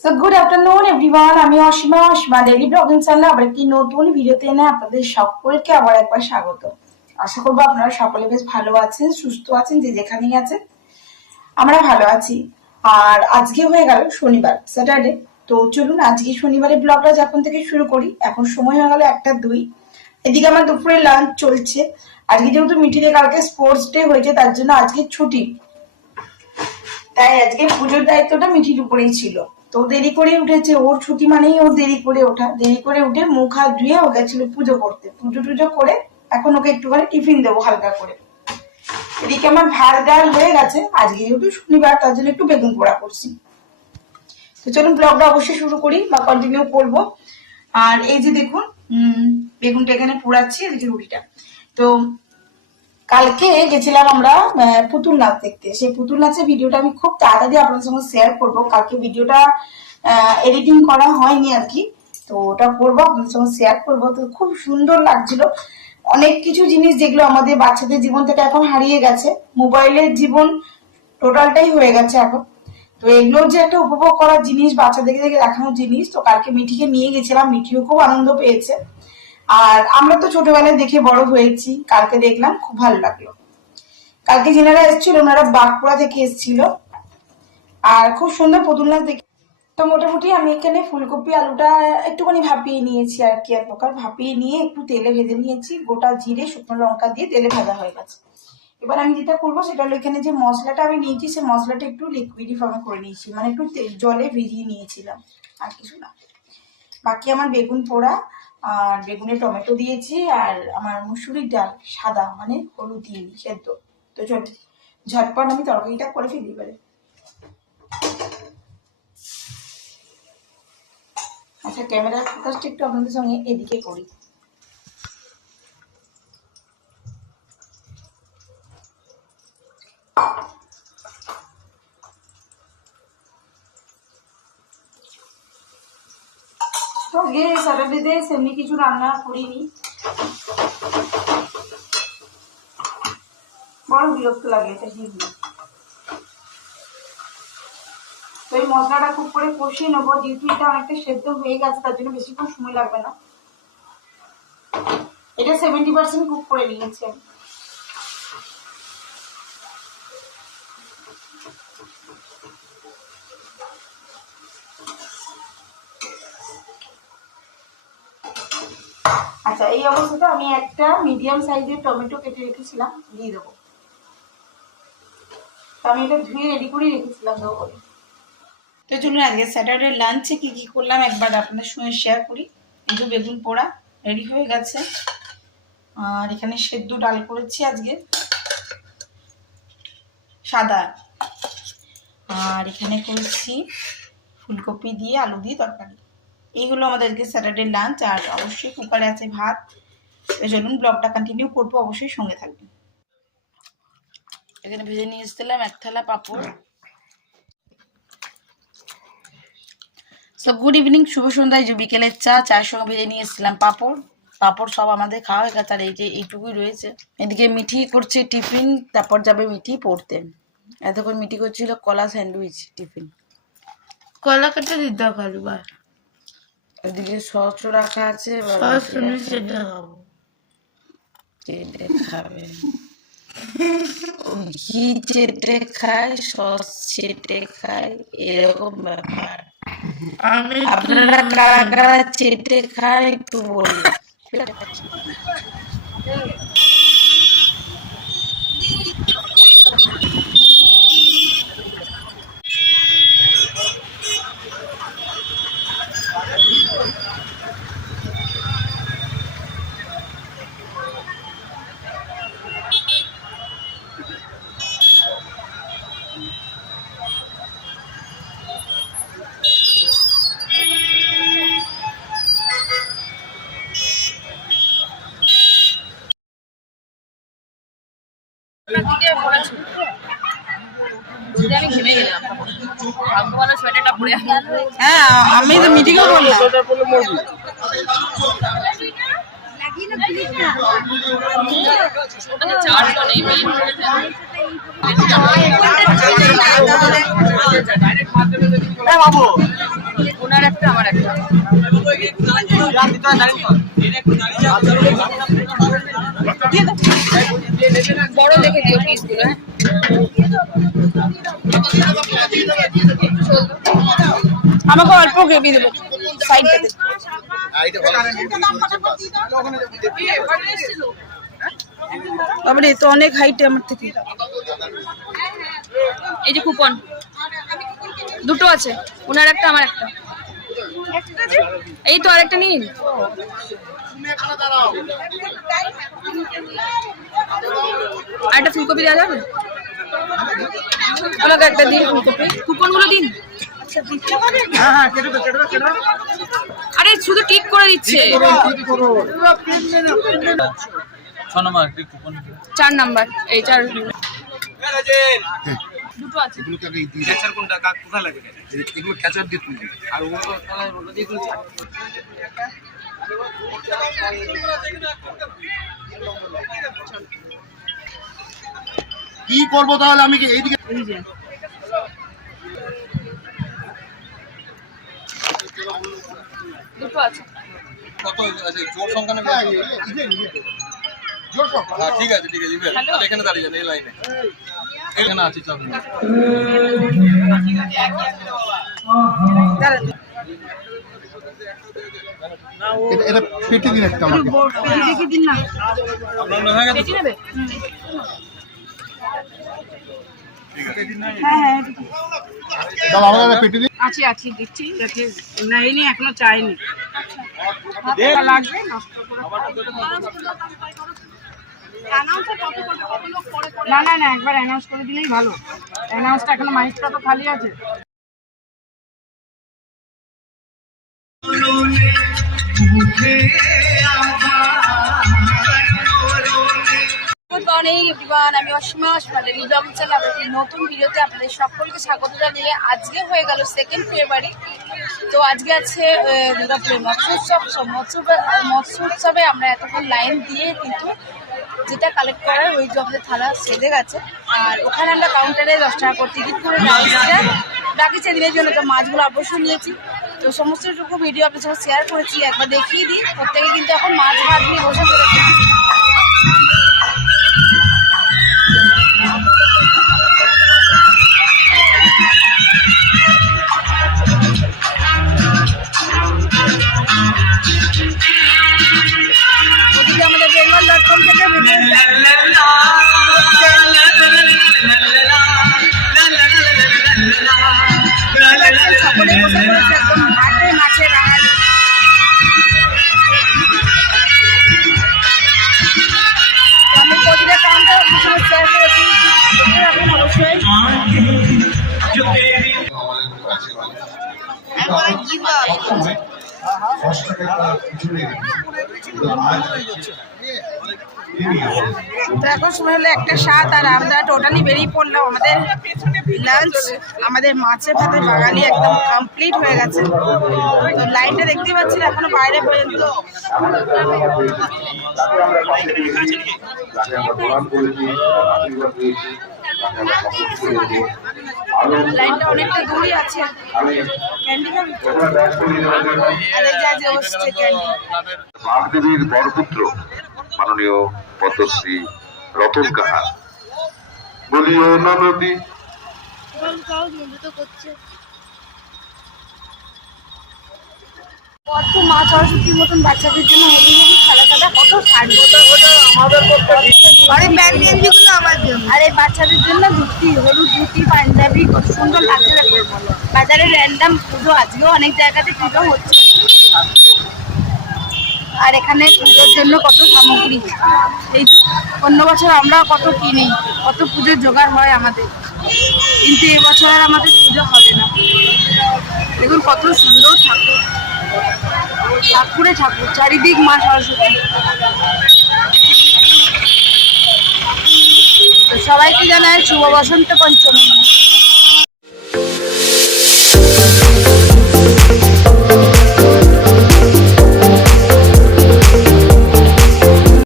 So good afternoon everyone, আমি Asima daily blogging চ্যানেলে আবার একটি নতুন ভিডিওতে এনে আপনাদের সকলকে আবার একবার স্বাগত। আশা করবো আপনারা সকলে বেশ ভালো আছেন, সুস্থ আছেন, যে যেখানেই আছেন। আমরা ভালো আছি। আর আজকে হয়ে গেল শনিবার, স্যাটারডে। তো চলুন আজকে শনিবারের ব্লগটা যখন থেকে শুরু করি। এখন সময় হয়ে গেল 1টা 2। এদিকে আমার দুপুরে লাঞ্চ চলছে। আজকে যেহেতু মিটিরে কালকে স্পোর্টস ডে হয়েছে, তার জন্য আজকে ছুটি। তাই আজকে পুজোর দায়িত্বটা মিঠির উপরেই ছিল। তো দেরি করে উঠেছে, ওর ছুটি মানেই ওর দেরি করে ওঠা। দেরি করে উঠে মুখ হাত ধুয়ে ও গেছিল পুজো করতে। পুজো টুজো করে এখন ওকে একটুখানি টিফিন দেবো হালকা করে। এদিকে আমার ভাত ডাল হয়ে গেছে। আজকে যেহেতু শনিবার, তার জন্য একটু বেগুন পোড়া করছি। তো চলুন ব্লগটা অবশ্যই শুরু করি বা কন্টিনিউ করবো। আর এই যে দেখুন, বেগুনটা এখানে পোড়াচ্ছি, এদিকে রুটিটা। তো কালকে গেছিলাম আমরা পুতুল নাচ দেখতে। সেই পুতুল নাচের ভিডিওটা আমি খুব তাড়াতাড়ি আপনাদের সঙ্গে শেয়ার করবো। কালকে ভিডিওটা এডিটিং করা হয়নি আর কি, তো ওটা করবো, আপনাদের সঙ্গে শেয়ার করবো। তো খুব সুন্দর লাগছিল। অনেক কিছু জিনিস যেগুলো আমাদের বাচ্চাদের জীবন থেকে এখন হারিয়ে গেছে, মোবাইলের জীবন টোটালটাই হয়ে গেছে এখন। তো এগুলোর যে একটা উপভোগ করার জিনিস, বাচ্চাদেরকে দেখানোর জিনিস। তো কালকে মিঠিকে নিয়ে গেছিলাম, মিঠিও খুব আনন্দ পেয়েছে। আর আমরা তো ছোটবেলায় দেখে বড় হয়েছি, কালকে দেখলাম খুব ভালো লাগলো। কালকে যেনারা এসেছিল ওনারা বাঁকুড়া থেকে এসেছিল, আর খুব সুন্দর পুতুল নাচ দেখে। তো মোটামুটি আমি এখানে ফুলকপি আলুটা একটুখানি ভাপিয়ে নিয়েছি আর কি, এক প্রকার ভাপিয়ে নিয়ে একটু তেলে ভেজে নিয়েছি। গোটা জিরে শুকনো লঙ্কা দিয়ে তেলে ভাজা হয়ে গেছে। এবার আমি যেটা করবো সেটা হলো, এখানে যে মশলাটা আমি নিয়েছি সেই মশলাটা একটু লিকুইডি ফর্মে করে নিয়েছি, মানে একটু জলে ভিজিয়ে নিয়েছিলাম, আর কিছু না। বাকি আমার বেগুন পোড়া আর বেগুনে টমেটো দিয়েছি, আর আমার মুসুরির ডাল সাদা, মানে হলুদ দিয়ে সেদ্ধ। তো চল ঝটপট আমি তরকারিটা করে ফেলি এবারে। আচ্ছা, ক্যামেরার ফোকাসটা একটু আপনাদের সঙ্গে এদিকে করি। তো আগে স্যাটারডেতে সেমনি কিছু রান্না করিনি, বড় বিরক্ত লাগে এটা জিনিস। তো এই মশলাটা খুব করে কষিয়ে নেবো, যেহেতু এটা অনেকটা সেদ্ধ হয়ে গেছে, তার জন্য বেশিক্ষণ সময় লাগবে না। এটা 70% কুক করে নিয়েছি। আচ্ছা, এই অবস্থাতে আমি একটা মিডিয়াম সাইজের টমেটো কেটে রেখেছিলাম, দিয়ে দেবো। আমি এটা ধুয়ে রেডি করে রেখেছিলাম দেবো বলে। তো চলুন আজকে স্যাটারডে লাঞ্চে কি কি করলাম একবার আপনাদের সঙ্গে শেয়ার করি। এই যে বেগুন পোড়া রেডি হয়ে গেছে, আর এখানে সেদ্ধ ডাল করেছি আজকে সাদা, আর এখানে করেছি ফুলকপি দিয়ে আলু দিয়ে তরকারি। এইগুলো আমাদেরকে স্যাটারডে লাঞ্চ। আর অবশ্যই কুকারে আছে ভাত। চলুন ব্লগটা কন্টিনিউ করবো, অবশ্যই সঙ্গে থাকবেন। এখানে ভেজে নিয়ে এসেছিলাম 1 থালা পাঁপড়। সব গুড ইভিনিং, শুভ সন্ধ্যায়। যে বিকেলের চায়ের সঙ্গে ভেজে নিয়ে এসেছিলাম পাঁপড় সব আমাদের খাওয়া হয়ে গেছে। আর এই যে এইটুকুই রয়েছে। এদিকে মিঠি করছে টিফিন, তারপর যাবে মিঠি পড়তে। এতক্ষণ মিঠি করছিল কলা স্যান্ডউইচ টিফিন। কলা কেটে দিতে খালি বা এদিকে সস রাখা আছে, চেটে খাবে। ঘি চেটে খায়, সস চেটে খায়, এরকম ব্যাপার। আপনারা কারা কারা চেটে খায় একটু বলুন। হ্যাঁ, আমি তো মিটিংও বললাম। বাবু বড় দেখে দিও পিসগুলো। আমাকে অল্প গ্রেভি দেবো সাইডটাতে। তারপরে তো অনেক হাইটে আমার থেকে। এই যে কুপন দুটো আছে, ওনার একটা আমার একটা। এই তো আরেকটা নিন। আরেকটা ফুলকপি দেওয়া যাবে? ওনাকে একটা দিন ফুলকপি। কুপনগুলো দিন। আরে শুধু টিক করে দিচ্ছে। 4 নাম্বার এই 4 দুটো আছে। ক্যাচার কোনটা কোথায় লাগে? এগুলো ক্যাচার দিয়ে তুলবি আর ওগুলো তাহলে দিয়ে তুলছি। কি করব তাহলে আমি কি এইদিকে? এই যে দুটো আছে। কত আছে জোর সংখ্যা না? জোর সংখ্যা। হ্যাঁ ঠিক আছে ঠিক আছে। তাহলে এখানে দাঁড়িয়ে যান এই লাইনে। এখানে আছে চাপ। এটা পেটি দিন একটা আমাকে। পেটি দেখি দিন না। আপনার না হয়ে গেছে? পেটি নেবে? ঠিক আছে। হ্যাঁ দাও আমাকে পেটি দিন। আছে আছে দিচ্ছি। দেখে নাইনি এখনো চাইনি। লাগবে নষ্ট করে। না না না একবার অ্যানাউন্স করে দিলেই ভালো। অ্যানাউন্সটা এখনো মাইকটা তো খালি আছে। গুড মর্নিং এভরিওয়ান, আমি অসীমা ডেইলি ব্লগ চ্যানেল নতুন ভিডিওতে আপনাদের সকলকে স্বাগত জানিয়ে আজকে হয়ে গেল 2 ফেব্রুয়ারি। তো আজকে আছে দুর্গাপুরের মৎস্য উৎসবে আমরা এতক্ষণ লাইন দিয়ে কিন্তু যেটা কালেক্ট করার ওই যে আমাদের থালা সেজে গেছে। আর ওখানে আমরা কাউন্টারে 10 টাকা করে টিকিট করে ডাকিছে দিনের জন্য। তো মাছগুলো অবশ্যই নিয়েছি। তো সমস্তটুকু ভিডিও আপনার সঙ্গে শেয়ার করেছি, একবার দেখিয়ে দিই। প্রত্যেকে কিন্তু এখন মাছ ভাত নিয়ে বসে পড়েছে। ওদিকে আমাদের bengal.com থেকে সকলে বসে পড়েছে একদম ঘাটে মাছের আড়। আমি প্রতিটা কাউন্টার আপনার সঙ্গে শেয়ার করেছি, দেখতে রাখুন অবশ্যই। তো এখন সময় হলো 1:07 আর আমরা টোটালি বেরিয়ে পড়লাম। আমাদের লাঞ্চ, আমাদের মাছের ভাতে বাঙালি একদম কমপ্লিট হয়ে গেছে। তো লাইনটা দেখতে পাচ্ছি এখনো বাইরে পর্যন্ত। লাইনটা অনেকটা দূরই আছে। বাগদেবীর বরপুত্র মাননীয় পদ্মশ্রী রতন কাহা বলিও না নদী। কত মা সরস্বতীর মতন বাচ্চাদের জন্য খেলা কত আর এই বাচ্চাদের জন্য ধুতি, হলুদ ধুতি, পাঞ্জাবি কত সুন্দর লাগছে। বাজারে র্যান্ডাম পুজো, আজকেও অনেক জায়গাতে পুজো হচ্ছে। আর এখানে পুজোর জন্য কত সামগ্রী। এই অন্য বছর আমরা কত কিনি, কত পুজোর জোগাড় হয় আমাদের, কিন্তু এবছর আর আমাদের পুজো হবে না। দেখুন কত সুন্দর ঠাকুর, ঠাকুরে ঠাকুর, চারিদিক মা সরস্বতী। তো সবাইকে জানাই শুভ বসন্ত পঞ্চমী।